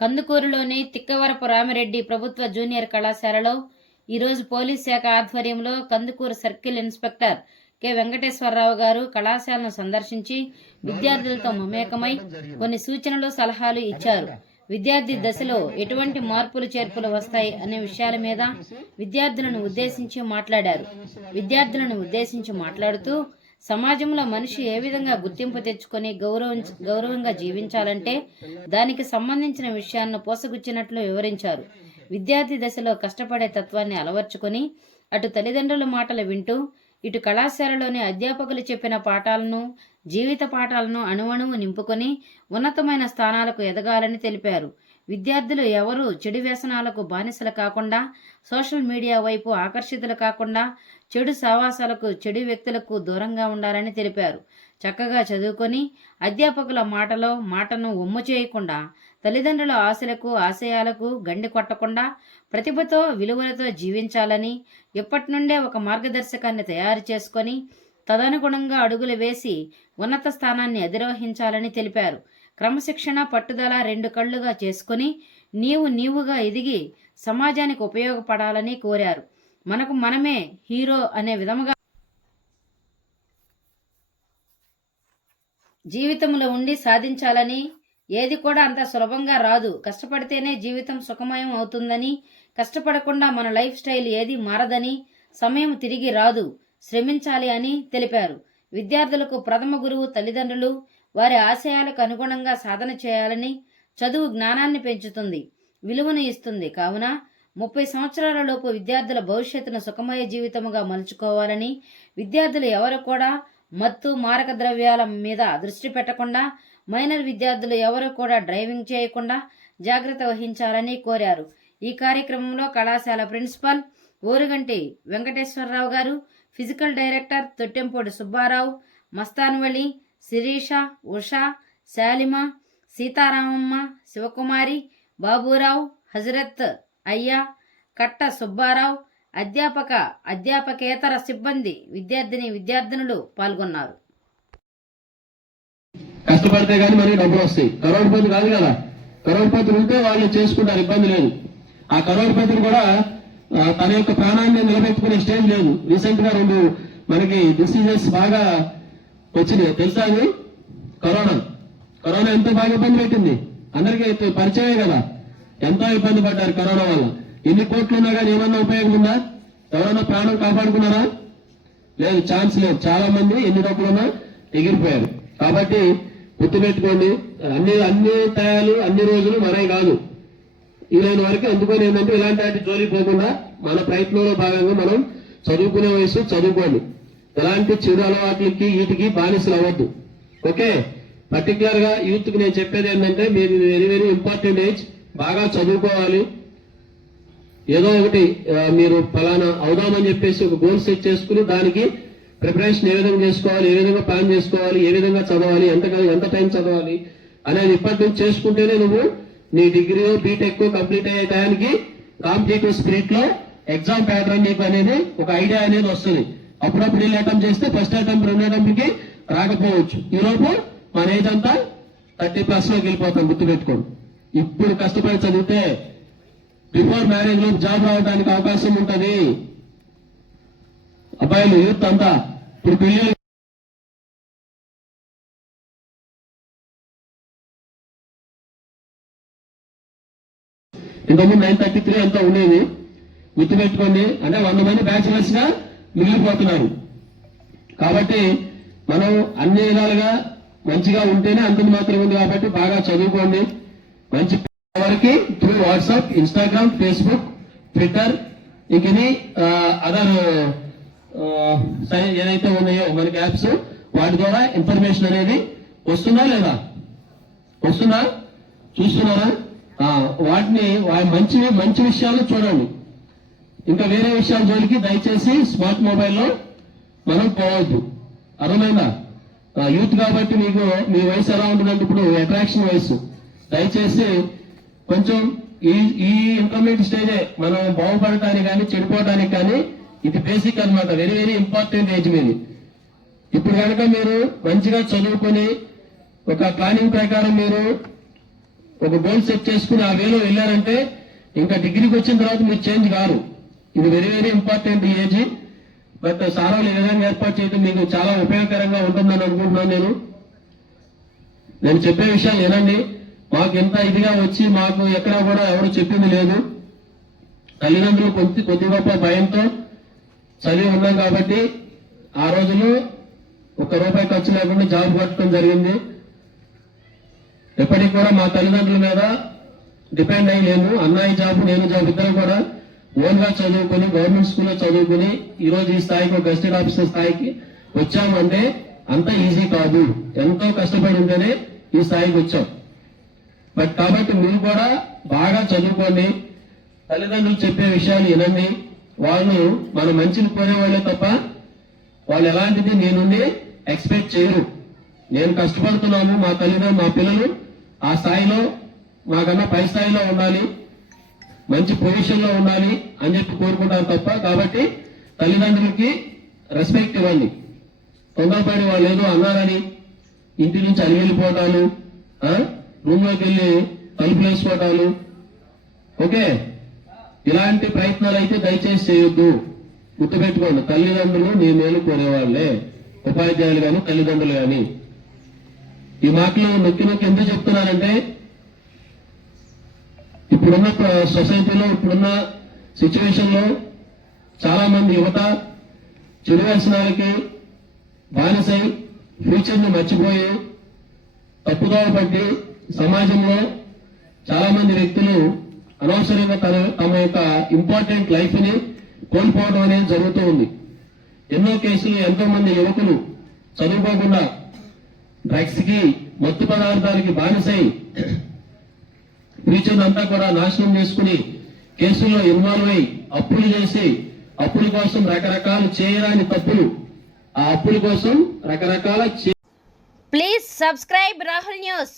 కందుకూరులోని తిక్కవరపు రామిరెడ్డి ప్రభుత్వ జూనియర్ కళాశాలలో ఈరోజు పోలీస్ శాఖ ఆధ్వర్యంలో Kandukur circle inspector K. Venkateswararao garu కళాశాలను సందర్శించి విద్యార్థులతో మమేకమై కొన్ని సూచనలు సలహాలు ఇచ్చారు. విద్యార్థి దశలో ఎటువంటి మార్పులు చేర్పులు వస్తాయి అనే విషయాల మీద విద్యార్థులను ఉద్దేశించి మాట్లాడారు. విద్యార్థులను ఉద్దేశించి మాట్లాడుతూ సమాజంలో మనిషి ఏ విధంగా గుర్తింపు తెచ్చుకొని గౌరవం గౌరవంగా జీవించాలంటే దానికి సంబంధించిన విషయాలను పోసగుచ్చినట్లు వివరించారు. విద్యార్థి దశలో కష్టపడే తత్వాన్ని అలవర్చుకొని అటు తల్లిదండ్రుల మాటలు వింటూ ఇటు కళాశాలలోని అధ్యాపకులు చెప్పిన పాఠాలను జీవిత పాఠాలను అణువణువు నింపుకొని ఉన్నతమైన స్థానాలకు ఎదగాలని తెలిపారు. విద్యార్థులు ఎవరు చెడు వ్యసనాలకు బానిసలు కాకుండా సోషల్ మీడియా వైపు ఆకర్షితులు కాకుండా చెడు సావాసాలకు చెడు వ్యక్తులకు దూరంగా ఉండాలని తెలిపారు. చక్కగా చదువుకొని అధ్యాపకుల మాటలో మాటను ఒమ్ము చేయకుండా తల్లిదండ్రుల ఆశలకు ఆశయాలకు గండి కొట్టకుండా ప్రతిభతో విలువలతో జీవించాలని ఇప్పటి నుండే ఒక మార్గదర్శకాన్ని తయారు చేసుకొని తదనుగుణంగా అడుగులు వేసి ఉన్నత స్థానాన్ని అధిరోహించాలని తెలిపారు. క్రమశిక్షణ పట్టుదల రెండు కళ్ళుగా చేసుకుని నీవు నీవుగా ఎదిగి సమాజానికి ఉపయోగపడాలని కోరారు. మనకు మనమే హీరో అనే విధముగా జీవితంలో ఉండి సాధించాలని ఏది కూడా అంత సులభంగా రాదు. కష్టపడితేనే జీవితం సుఖమయం అవుతుందని కష్టపడకుండా మన లైఫ్ స్టైల్ ఏది మారదని సమయం తిరిగి రాదు. శ్రమించాలి అని తెలిపారు. విద్యార్థులకు ప్రథమ గురువు తల్లిదండ్రులు వారి ఆశయాలకు అనుగుణంగా సాధన చేయాలని చదువు జ్ఞానాన్ని పెంచుతుంది విలువను ఇస్తుంది. కావున ముప్పై సంవత్సరాలలోపు విద్యార్థుల భవిష్యత్తును సుఖమయ జీవితముగా మలుచుకోవాలని విద్యార్థులు ఎవరు కూడా మత్తు మారక ద్రవ్యాల మీద దృష్టి పెట్టకుండా మైనర్ విద్యార్థులు ఎవరు కూడా డ్రైవింగ్ చేయకుండా జాగ్రత్త వహించాలని కోరారు. ఈ కార్యక్రమంలో కళాశాల ప్రిన్సిపల్ ఓరుగంటి వెంకటేశ్వరరావు గారు ఫిజికల్ డైరెక్టర్ తొట్టెంపూడి సుబ్బారావు మస్తాన్వళి శిరీష ఉష శాలిమ సీతారామమ్మ శివకుమారి బాబురావు హజరత్ అయ్యా కట్ట సుబ్బారావు అధ్యాపక అధ్యాపకేతర సిబ్బంది విద్యార్థిని విద్యార్థినులు పాల్గొన్నారు. కష్టపడితే కానీ మనకి డబ్బులు వస్తాయి. కరోడ్పతి కాదు కదా. కరోడ్పతులు ఉంటే వాళ్ళు చేసుకుంటారు ఇబ్బంది లేదు. ఆ కరోడ్పతులు కూడా తన యొక్క ప్రాణాన్ని నిలబెట్టుకునే స్టేజ్ లేదు. రీసెంట్గా రెండు మనకి డిసీజెస్ బాగా వచ్చినాయి తెలుసా అది? కరోనా. కరోనా ఎంతో బాగా ఇబ్బంది పెట్టింది. అందరికీ పరిచయమే కదా. ఎంతో ఇబ్బంది పడ్డారు కరోనా వల్ల. ఎన్ని కోట్లు ఉన్నా కానీ ఏమన్నా ఉపయోగం ఉందా? ఎవరన్నా ప్రాణం కాపాడుకున్నారా? లేదు ఛాన్స్ లేదు. చాలా మంది ఎన్ని డబ్బులున్నా ఎగిరిపోయారు. కాబట్టి గుర్తుపెట్టుకోండి అన్ని అన్ని తయారు అన్ని రోజులు మనవి కాదు. ఇలాంటి వరకు అందుకని ఏంటంటే ఇలాంటి వాటి జోలికి పోకుండా మన ప్రయత్నంలో భాగంగా మనం చదువుకునే వయసు చదువుకోండి. ఎలాంటి చెడు అలవాట్లకి వీటికి బానిసలు అవ్వద్దు. ఓకే? పర్టికులర్గా యూత్కి నేను చెప్పేది ఏంటంటే మీరు వెరీ వెరీ ఇంపార్టెంట్ ఏజ్ బాగా చదువుకోవాలి. ఏదో ఒకటి మీరు ఫలానా అవుదామని చెప్పేసి ఒక గోల్ సెట్ చేసుకుని దానికి ప్రిపరేషన్ ఏ విధంగా చేసుకోవాలి ఏ విధంగా ప్లాన్ చేసుకోవాలి ఏ విధంగా చదవాలి ఎంత ఎంత టైం చదవాలి అనేది ఇప్పటి నుంచి చేసుకుంటేనే నువ్వు నీ డిగ్రీ బీటెక్ కంప్లీట్ అయ్యే టైంకి కాంపిటేటివ్ స్పిరిట్లో ఎగ్జామ్ ప్యాటర్న్ నీకు అనేది ఒక ఐడియా అనేది వస్తుంది. అప్పుడప్పుడు వీళ్ళు అటెంప్ట్ చేస్తే ఫస్ట్ అటెంప్ట్ రెండు అటెంప్ట్ రాకపోవచ్చు. ఈ మన ఏజ్ అంతా థర్టీ ప్లస్లోకి వెళ్ళిపోతాం గుర్తుపెట్టుకోండి. ఇప్పుడు కష్టపడి చదివితే బిఫోర్ మ్యారేజ్లో జాబ్ రావడానికి అవకాశం ఉంటుంది. అబ్బాయిలు యూత్ అంతా ఇప్పుడు పెళ్ళి ఇంతకుముందు నైన్ థర్టీ త్రీ అంతా ఉండేది. గుర్తుపెట్టుకోండి. అంటే వంద మంది బ్యాచులర్స్గా మిగిలిపోతున్నారు. కాబట్టి మనం అన్ని విధాలుగా మంచిగా ఉంటేనే అంతది మాత్రం ఉంది కాబట్టి బాగా చదువుకోండి. మంచి వరకు through WhatsApp Instagram Facebook Twitter ఇక అదర్ ఏదైతే ఉన్నాయో మనకి యాప్స్ వాటి ద్వారా ఇన్ఫర్మేషన్ అనేది వస్తుందా లేదా? వస్తుందా? చూస్తున్నారా? వాటిని మంచి మంచి విషయాలు చూడండి. ఇంకా వేరే విషయాల జోలికి దయచేసి స్మార్ట్ మొబైల్లో మనం పోవద్దు. అర్థమైనా ఆ, యూత్ కాబట్టి మీకు మీ వయసు ఎలా ఉంటుందంటే ఇప్పుడు అట్రాక్షన్ వయసు దయచేసి కొంచెం ఈ ఈ ఇంటర్మీడియట్ స్టేజే మనం బాగుపడటానికి కానీ చెడిపోవడానికి కానీ ఇది బేసిక్ అన్నమాట. వెరీ వెరీ ఇంపార్టెంట్ ఏజ్ మీది. ఇప్పుడు కనుక మీరు మంచిగా చదువుకొని ఒక ప్లానింగ్ ప్రకారం మీరు ఒక గోల్ సెట్ చేసుకుని ఆ వేలో వెళ్ళారంటే ఇంకా డిగ్రీకి వచ్చిన తర్వాత మీరు చేంజ్ కారు. ఇది వెరీ వెరీ ఇంపార్టెంట్ ఈ బట్ సార్ వాళ్ళు ఈ విధంగా ఏర్పాటు చేయడం మీకు చాలా ఉపయోగకరంగా ఉంటుందని అనుకుంటున్నాను నేను. నేను చెప్పే విషయాలు వినండి. మాకు ఎంత ఇదిగా వచ్చి మాకు ఎక్కడ కూడా ఎవరు చెప్పింది లేదు. తల్లిదండ్రులు కొద్ది కొద్ది గొప్ప భయంతో చదివి ఉన్నాం కాబట్టి ఆ రోజులు ఒక్క రూపాయి ఖర్చు లేకుండా జాబ్ కట్టడం జరిగింది. ఎప్పటికి కూడా మా తల్లిదండ్రుల మీద డిపెండ్ అయ్యి లేము అన్నయ్య జాబ్ నేను జాబ్ ఇద్దరు కూడా. ఓన్గా చదువుకుని గవర్నమెంట్ స్కూల్లో చదువుకుని ఈరోజు ఈ స్థాయికి ఒక గెస్టెడ్ ఆఫీసర్ స్థాయికి వచ్చామంటే అంత ఈజీ కాదు. ఎంతో కష్టపడి ఉంటేనే ఈ స్థాయికి వచ్చాం. బట్ కాబట్టి మీరు కూడా బాగా చదువుకోండి. తల్లిదండ్రులు చెప్పే విషయాలు వినండి. వాళ్ళు మన మంచిని కోరేవాళ్ళే తప్ప వాళ్ళు ఎలాంటిది నేనుండి ఎక్స్పెక్ట్ చేయరు. నేను కష్టపడుతున్నాము మా తల్లిదండ్రులు మా పిల్లలు ఆ స్థాయిలో మాకన్నా పై స్థాయిలో ఉండాలి. మంచి పొజిషన్లో ఉండాలి అని చెప్పి కోరుకుంటారు తప్ప కాబట్టి తల్లిదండ్రులకి రెస్పెక్ట్ ఇవ్వండి. తొందరపడి వాళ్ళు ఏదో అన్నారని ఇంటి నుంచి అలిగి వెళ్ళిపోవటాలు రూమ్లోకి వెళ్ళి తలుపులు వేసుకోవటాలు ఓకే? ఇలాంటి ప్రయత్నాలు అయితే దయచేసి చేయొద్దు. గుర్తుపెట్టుకోండి తల్లిదండ్రులు నీ మేలు కోరేవాళ్ళే ఉపాధ్యాయులు కానీ తల్లిదండ్రులు కానీ ఈ మాటలు నొక్కి నొక్కి ఎందుకు చెప్తున్నానంటే ఇప్పుడున్న సొసైటీలో ఇప్పుడున్న సిచ్యువేషన్లో చాలామంది యువత చెడు వ్యసనాలకి బానిసై ఫ్యూచర్ని మర్చిపోయి తప్పుదోవ పట్టి సమాజంలో చాలామంది వ్యక్తులు అనవసరంగా తన తమ యొక్క ఇంపార్టెంట్ లైఫ్ని కోల్పోవడం అనేది జరుగుతూ ఉంది. ఎన్నో కేసులు ఎంతో మంది యువకులు చదువుకోకుండా డ్రగ్స్కి మత్తు పదార్థాలకి బానిసై ఫ్యూచర్ అంతా కూడా నాశనం చేసుకుని కేసుల్లో ఇన్వాల్వ్ అయి అప్పులు చేసి అప్పుల కోసం రకరకాల చేయరాని తప్పులు ఆ అప్పుల కోసం రకరకాల చే- ప్లీజ్ సబ్స్క్రైబ్ రాహుల్ న్యూస్